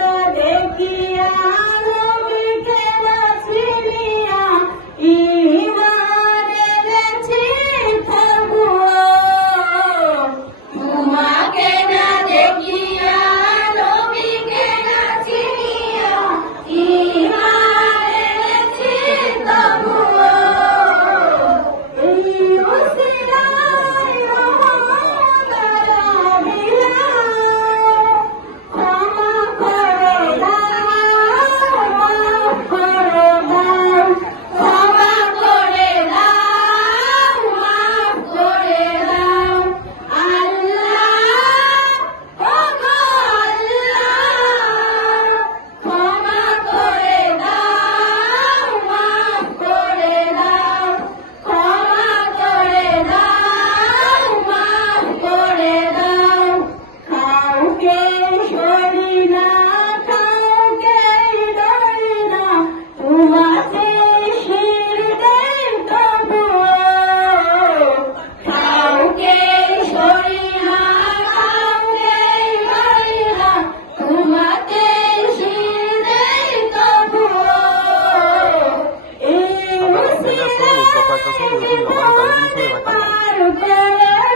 चले किया উদ্যোগ হয় তো সব নতুন লাগানো গাড়িগুলো সব এবার